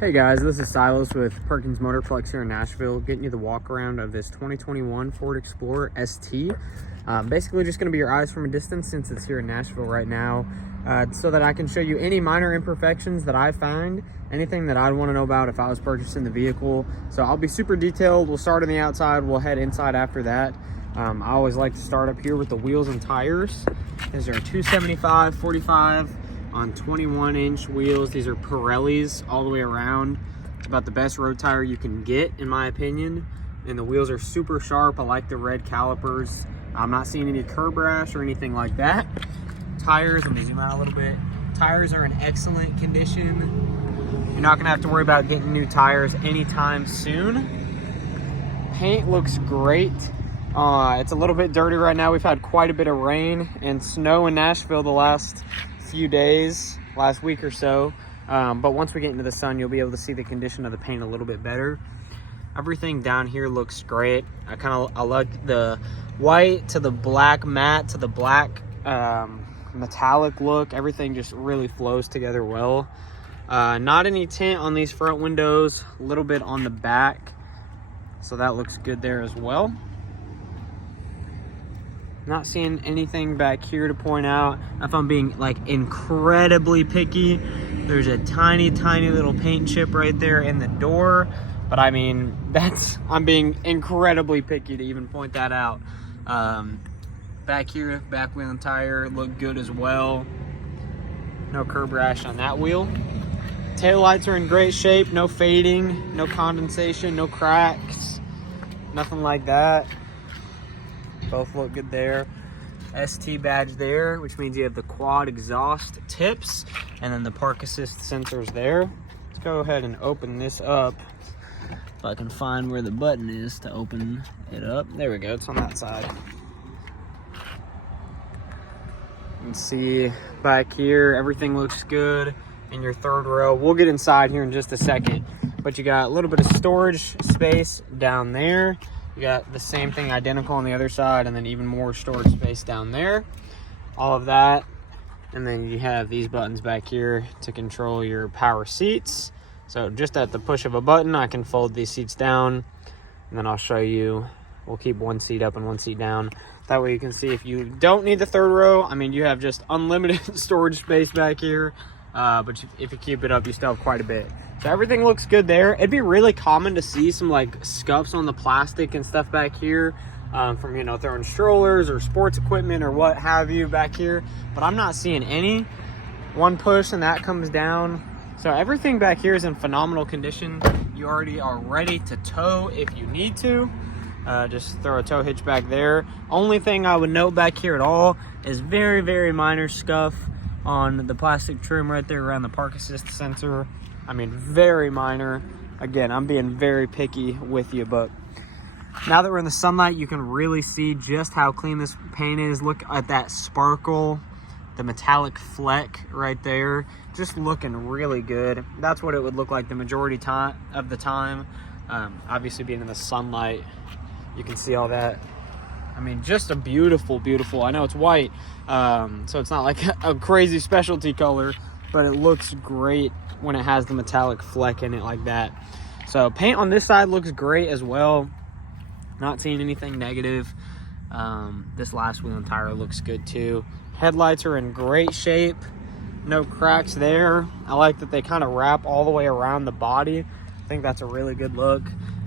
Hey guys, this is Silas with Perkins Motorplex here in Nashville, getting you the walk around of this 2021 Ford Explorer ST. Basically just going to be your eyes from a distance since it's here in Nashville right now, so that I can show you any minor imperfections that I find, anything that I'd want to know about if I was purchasing the vehicle. So I'll be super detailed. We'll start on the outside, we'll head inside after that. I always like to start up here with the wheels and tires. These are 275 45 on 21-inch wheels. These are Pirellis all the way around. It's about the best road tire you can get, in my opinion. And the wheels are super sharp. I like the red calipers. I'm not seeing any curb rash or anything like that. Tires, let me zoom out a little bit. Tires are in excellent condition. You're not gonna have to worry about getting new tires anytime soon. Paint looks great. It's a little bit dirty right now. We've had quite a bit of rain and snow in Nashville the last few days, last week or so, but once we get into the sun, you'll be able to see the condition of the paint a little bit better. Everything down here looks great. I like the white to the black matte to the black metallic look. Everything just really flows together well. Not any tint on these front windows, a little bit on the back, so that looks good there as well. Not seeing anything back here to point out. If I'm being like incredibly picky, there's a tiny little paint chip right there in the door, but I mean, I'm being incredibly picky to even point that out. Back here, back wheel and tire look good as well. No curb rash on that wheel. Tail lights are in great shape. No fading, no condensation, no cracks, nothing like that. Both look good there. ST badge there, which means you have the quad exhaust tips, and then the park assist sensors there. Let's go ahead and open this up. If I can find where the button is to open it up. There we go, it's on that side. You can see back here, everything looks good in your third row. We'll get inside here in just a second, but you got a little bit of storage space down there. You got the same thing identical on the other side, and then even more storage space down there. All of that. And then you have these buttons back here to control your power seats. So just at the push of a button, I can fold these seats down, and then I'll show you. We'll keep one seat up and one seat down. That way you can see if you don't need the third row. I mean, you have just unlimited storage space back here. But if you keep it up, you still have quite a bit. So everything looks good there. It'd be really common to see some like scuffs on the plastic and stuff back here from, you know, throwing strollers or sports equipment or what have you back here, but I'm not seeing any. One push and that comes down. So everything back here is in phenomenal condition. You already are ready to tow if you need to. Just throw a tow hitch back there. Only thing I would note back here at all is very minor scuff on the plastic trim right there around the park assist sensor. I mean, very minor. Again, I'm being very picky with you, but now that we're in the sunlight, you can really see just how clean this paint is. Look at that sparkle, the metallic fleck right there, just looking really good. That's what it would look like the majority of the time. Obviously being in the sunlight, you can see all that. I mean, just a beautiful, I know it's white, so it's not like a crazy specialty color, but it looks great when it has the metallic fleck in it like that. So paint on this side looks great as well. Not seeing anything negative. This last wheel and tire looks good too. Headlights are in great shape. No cracks there. I like that they kind of wrap all the way around the body. I think that's a really good look.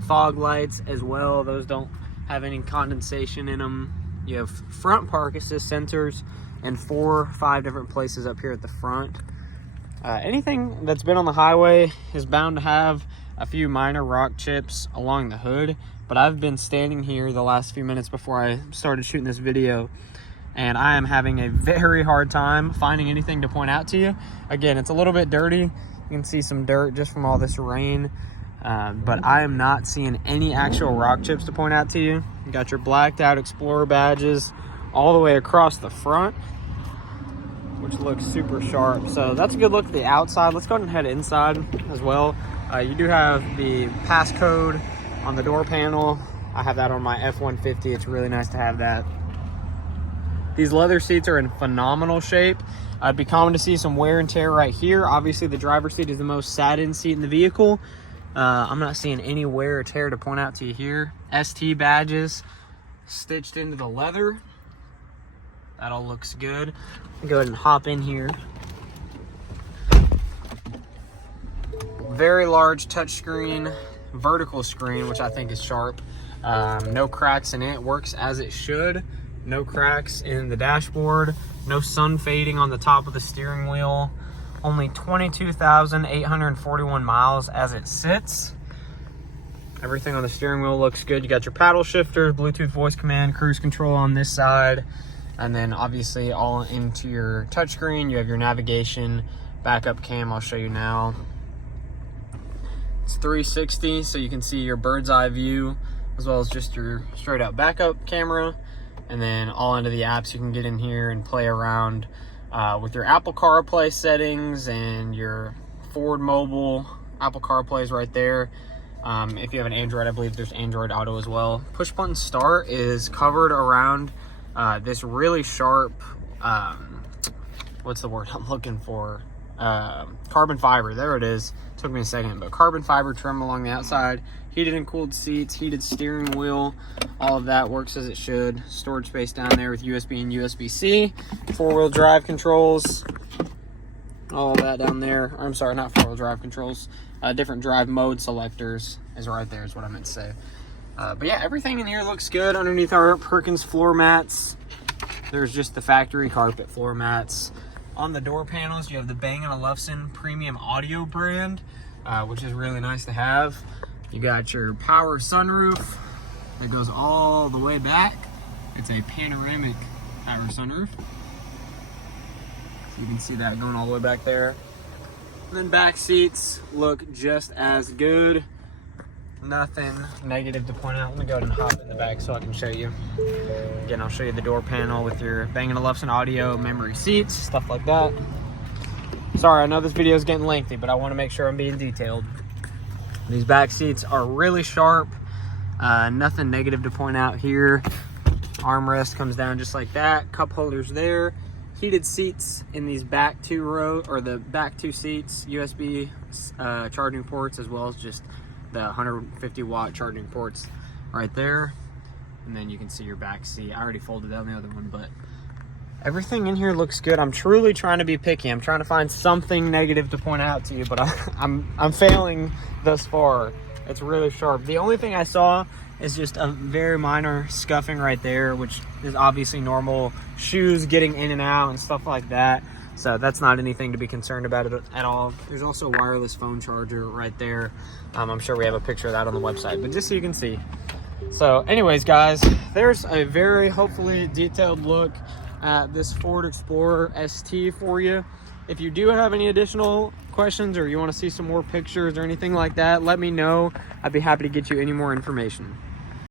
Fog lights as well. Those don't have any condensation in them. You have front park assist sensors in 4 or 5 different places up here at the front. Anything that's been on the highway is bound to have a few minor rock chips along the hood, but I've been standing here the last few minutes before I started shooting this video, and I am having a very hard time finding anything to point out to you. Again, it's a little bit dirty. You can see some dirt just from all this rain, but I am not seeing any actual rock chips to point out to you. You got your blacked out Explorer badges all the way across the front, which looks super sharp. So that's a good look at the outside. Let's go ahead and head inside as well. You do have the passcode on the door panel. I have that on my F-150. It's really nice to have that. These leather seats are in phenomenal shape. It'd be common to see some wear and tear right here. Obviously, the driver's seat is the most sat-in seat in the vehicle. I'm not seeing any wear or tear to point out to you here. ST badges stitched into the leather. That all looks good. Go ahead and hop in here. Very large touchscreen, vertical screen, which I think is sharp. No cracks in it. Works as it should. No cracks in the dashboard. No sun fading on the top of the steering wheel. Only 22,841 miles as it sits. Everything on the steering wheel looks good. You got your paddle shifter, Bluetooth voice command, cruise control on this side. And then obviously all into your touchscreen, you have your navigation, backup cam, I'll show you now. It's 360, so you can see your bird's eye view, as well as just your straight out backup camera. And then all into the apps, you can get in here and play around with your Apple CarPlay settings and your Ford Mobile. Apple CarPlay is right there. If you have an Android, I believe there's Android Auto as well. Push button start is covered around this really sharp, what's the word I'm looking for? Carbon fiber. There it is. Took me a second, but carbon fiber trim along the outside. Heated and cooled seats, heated steering wheel. All of that works as it should. Storage space down there with USB and USB-C. Four-wheel drive controls. All of that down there. I'm sorry, not four-wheel drive controls. Different drive mode selectors is right there is what I meant to say. But yeah, everything in here looks good. Underneath our Perkins floor mats, there's just the factory carpet floor mats. On the door panels, you have the Bang & Olufsen premium audio brand, which is really nice to have. You got your power sunroof that goes all the way back. It's a panoramic power sunroof. You can see that going all the way back there. And then back seats look just as good. Nothing negative to point out. Let me go ahead and hop in the back so I can show you. Again, I'll show you the door panel with your Bang & Olufsen audio, memory seats, stuff like that. Sorry, I know this video is getting lengthy, but I want to make sure I'm being detailed. These back seats are really sharp. Nothing negative to point out here. Armrest comes down just like that. Cup holders there. Heated seats in these back two seats. USB charging ports, as well as just the 150 watt charging ports right there. And then you can see your back seat. I already folded down the other one, but everything in here looks good. I'm truly trying to be picky. I'm trying to find something negative to point out to you, but I'm failing thus far. It's really sharp. The only thing I saw is just a very minor scuffing right there, which is obviously normal. Shoes getting in and out and stuff like that. So that's not anything to be concerned about at all. There's also a wireless phone charger right there. I'm sure we have a picture of that on the website, but just so you can see. So anyways, guys, there's a very hopefully detailed look at this Ford Explorer ST for you. If you do have any additional questions or you want to see some more pictures or anything like that, let me know. I'd be happy to get you any more information.